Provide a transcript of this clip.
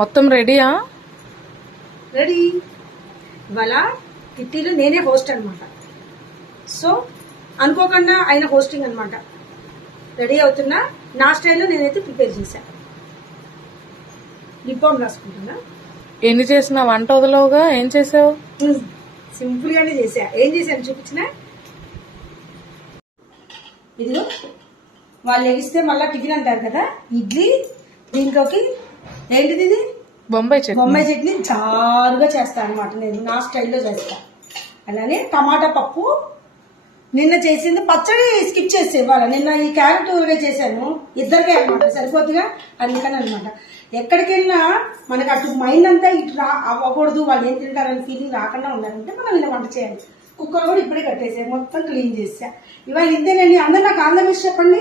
మొత్తం రెడీయా? రెడీ. ఇవాళ కిట్టీలో నేనే హోస్ట్ అనమాట. సో అనుకోకుండా ఆయన హోస్టింగ్ అనమాట. రెడీ అవుతున్నా, నా స్టైల్లో నేనైతే ప్రిపేర్ చేశా. Lip balm రాసుకుంటున్నా. ఎన్ని చేసినా వంట వదలవుగా, ఏం చేసావు? సింపుల్ గానే చేసా. ఏం చేశాను చూపించిన. ఇదిగో వాళ్ళు లెగిస్తే మళ్ళీ టిఫిన్ అంటారు కదా, ఇడ్లీ. దీంట్లోకి ఏంటిది ఇది? బొంబాయి చట్నీ జారుగా చేస్తాను అనమాట. నేను నా స్టైల్లో చేస్తా. అలానే టమాటా పప్పు. నిన్న చేసింది పచ్చడి స్కిప్ చేసి ఇవ్వాలి. నిన్న ఈ క్యారెట్ చేశాను, ఇద్దరికే అనమాట, సరిపోతుగా అందుకని అనమాట. ఎక్కడికి వెళ్ళినా మనకు అటు మైండ్ అంతా ఇటు అవ్వకూడదు, వాళ్ళు ఏం తింటారని ఫీలింగ్ రాకుండా ఉండాలంటే మనం ఇలా వంట చేయాలి. కుక్కర్ కూడా ఇప్పుడే కట్టేసా, మొత్తం క్లీన్ చేసా. ఇవాళ ఇంతేనండి. అందరు నాకు ఆల్ ద బెస్ట్ చెప్పండి.